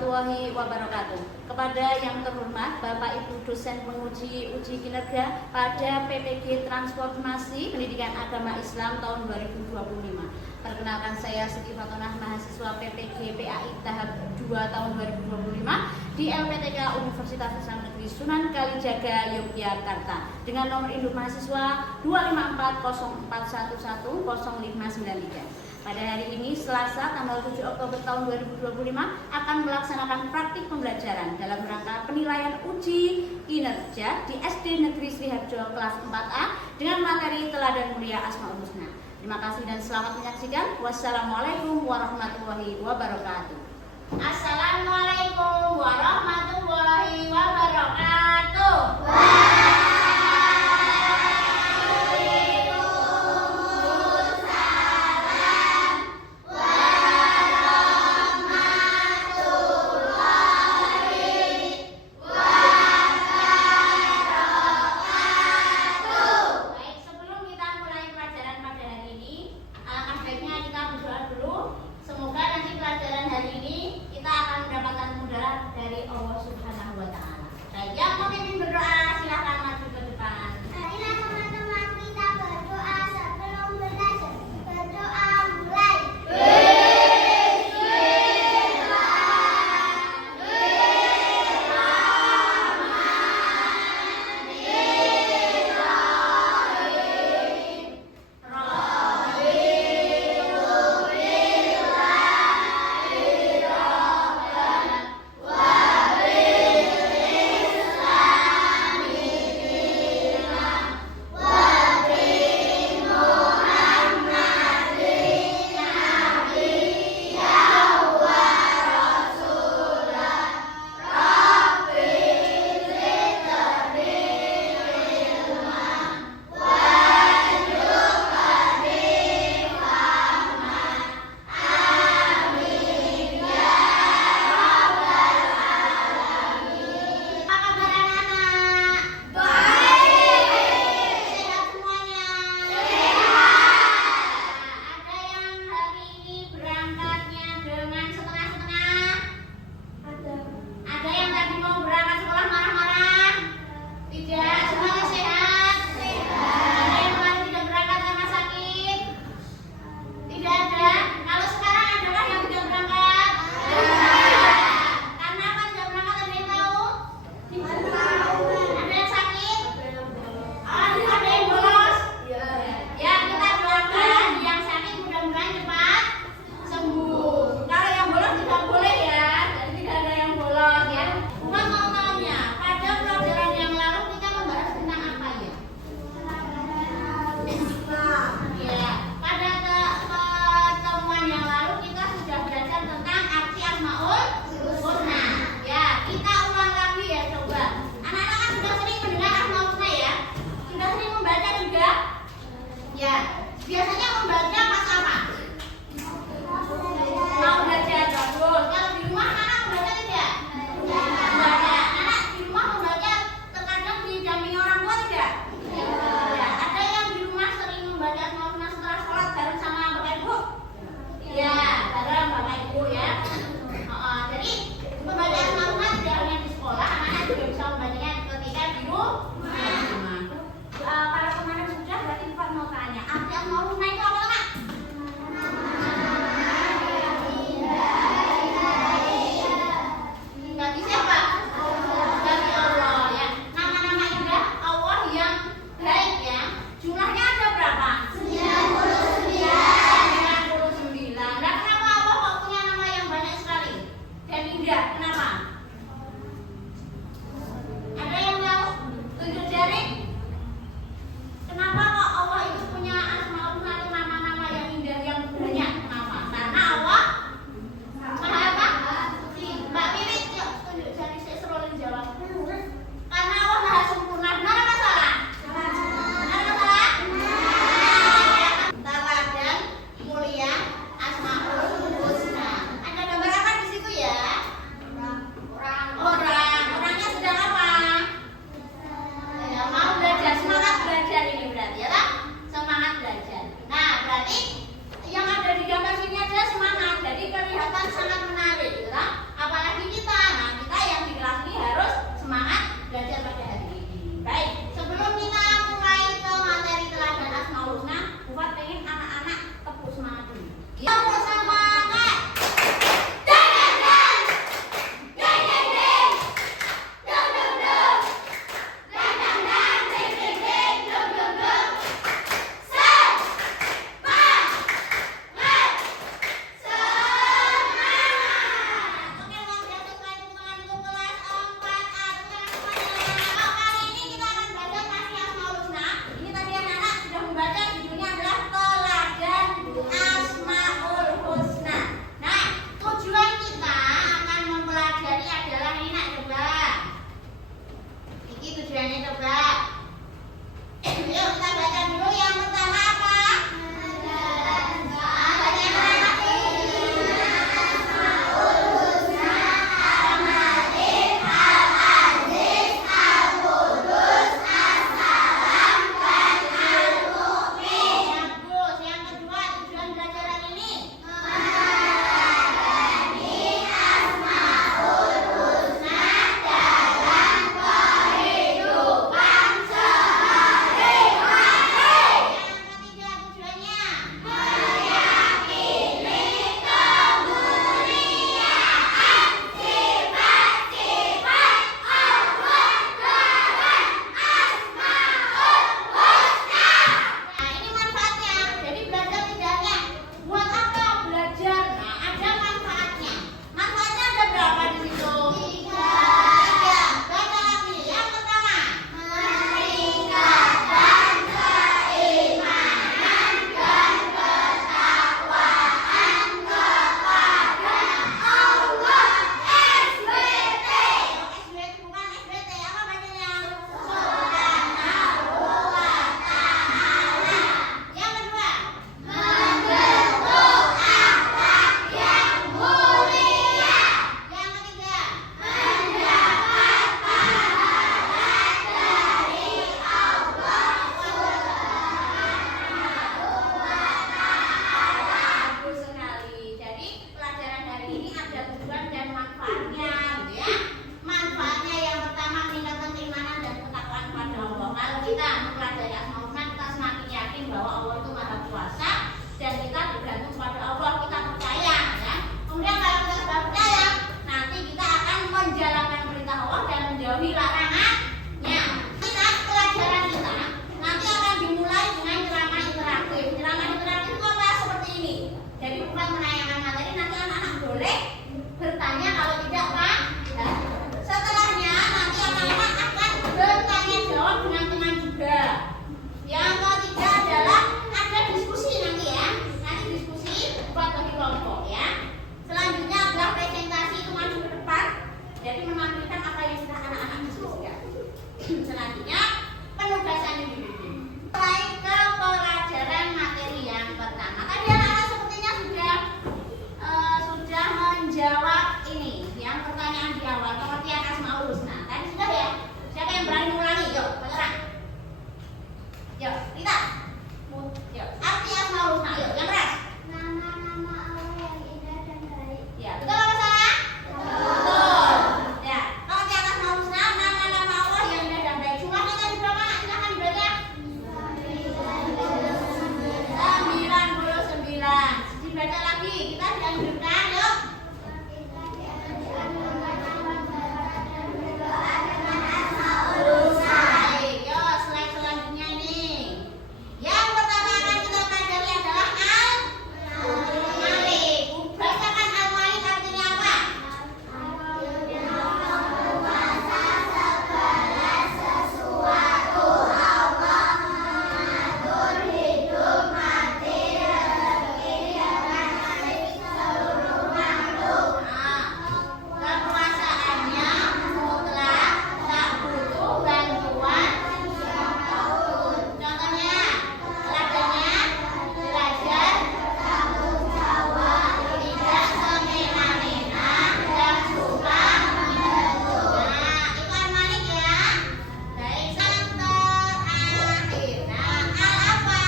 warahmatullahi wabarakatuh. Kepada yang terhormat Bapak Ibu dosen penguji uji kinerja pada PPG Transformasi Pendidikan Agama Islam tahun 2025. Perkenalkan, saya Siti Fatonah, mahasiswa PPG PAI tahap 2 tahun 2025 di LPTK Universitas Islam Negeri Sunan Kalijaga, Yogyakarta, dengan nomor induk mahasiswa 25404110593. Pada hari ini, Selasa, tanggal 7 Oktober tahun 2025, akan melaksanakan praktik pembelajaran dalam rangka penilaian uji kinerja di SD Negeri Sri Harjo kelas 4A dengan materi Teladan Mulia Asmaul Husna. Terima kasih dan selamat menyaksikan. Wassalamualaikum warahmatullahi wabarakatuh. Assalamualaikum warahmatullahi wabarakatuh. Dari Allah Subhanahu wa Ta'ala. Baik, yang memimpin berdoa silakan. bahwa Allah itu Maha Kuasa dan kita bergantung kepada Allah, kita percaya ya. Kemudian kalau kita sudah percaya, nanti kita akan menjalankan perintah Allah dan menjauhi larangannya. Kita pelajaran kita nanti akan dimulai dengan ceramah interaktif. Ceramah interaktif itu apa? Seperti ini. Jadi bukan menanyakan materi, nanti anak-anak boleh bertanya, kalau tidak Pak. Nah, setelahnya nanti anak-anak akan bertanya jawab dengan teman juga. Yang ketiga adalah ada diskusi nanti ya. Nanti diskusi buat bagi kelompok ya. Selanjutnya adalah presentasi, itu maju ke depan. Jadi menampilkan apa yang sudah anak-anak diskusikan. Selanjutnya penugasan individu. Mulai ke pelajaran materi yang pertama. Tadi anak-anak sepertinya sudah menjawab ini yang pertanyaan di awal, pengertian Asmaul Husna. Tadi sudah ya. Siapa yang berani mengulangi? Yuk, menyerah. Yuk, Rita. Yuk, arti Asmaul Husna. Yuk, yang keras. Nama-nama Allah yang indah dan baik. Ya, betul apa salah? Betul. Ya, pengertian Asmaul Husna, nama-nama Allah yang indah dan baik. Jumlahnya tadi berapa? Silahkan dibaca. 99. Dibaca lagi. Kita dianjurkan, yuk. Baik, yuk, slide selanjutnya ini. Yang pertama akan kita pelajari adalah Al-Malik. Bacakan Al-Malik artinya apa? Kekuasaannya mutlak, tak butuh bantuan siapapun. Contohnya, teladannya belajar, tidak semena-mena, dan suka menentu. Nah, itu Al-Malik ya. Baik, yang terakhir. Nah, Al-apa?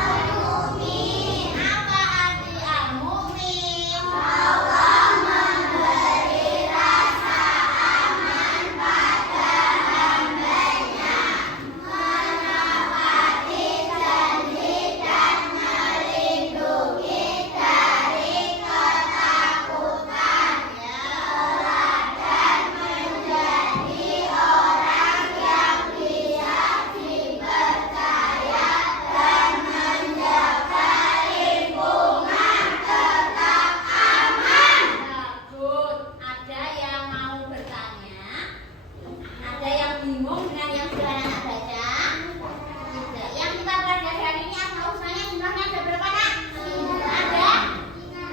Al-Mu'min. Apa arti Al-Mu'min? Bagus. Ada yang mau bertanya? Ada yang bingung dengan yang sudah anak baca? Tidak. Yang kita pelajari hari ini Asmaul Husnanya jumlahnya ada berapa nak?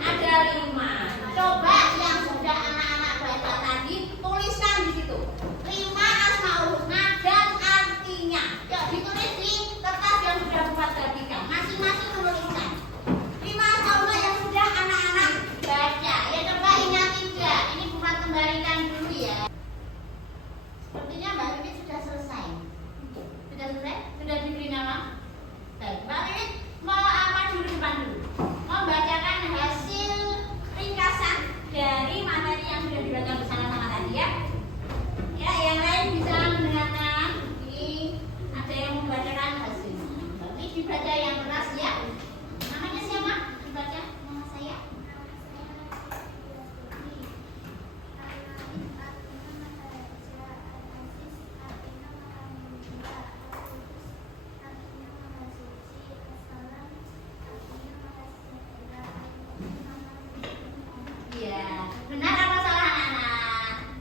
Ada 5. Coba yang sudah anak-anak baca tadi tuliskan di situ 5 Asmaul Husna dan artinya. Yuk ditulis di kertas yang sudah Bapak bagikan. Masing-masing menuliskan 5 Asmaul Husna yang sudah anak-anak baca. Ya coba ingat tidak. Ini Bapak kembalikan dulu ya. Sepertinya Mbak Wipit sudah selesai. Sudah selesai? Sudah diberi nama? Baik, Mbak Wipit mau apa dulu depan dulu? Membacakan hasil ringkasan dari materi yang sudah dibaca bersama-sama tadi ya. Ya, yang lain bisa mendengarkan. Ini ada yang membacakan hasilnya. Tapi dibaca yang keras ya. Namanya siapa? Dibaca nama saya. Iya, benar apa salah anak-anak?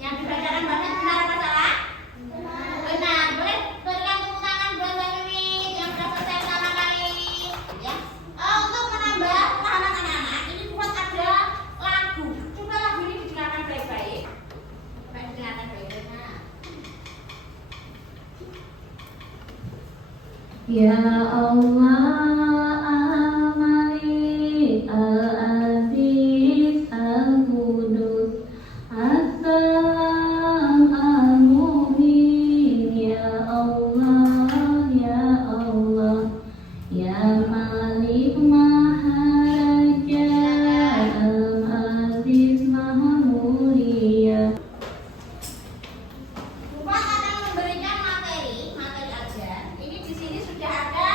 Yang dibacakan banget benar apa salah? Benar. Boleh berikan tepuk tangan buat Mbak Wiwit yang sudah selesai pertama kali. Ya. Untuk menambah pemahaman anak-anak, ini buat ada lagu. Coba lagu ini didengarkan baik-baik. Coba didengarkan baik-baik. Nah. Ya Allah, Al-Malik, Al-Aziz, Al-Qudus, As-Salam, Al-Mu'min. Ya Allah, Ya Allah, Ya Malik, Maha Raja, Al-Aziz, Maha Mulia. Bapak akan memberikan materi aja. Ini di sini sudah ada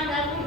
kepadaku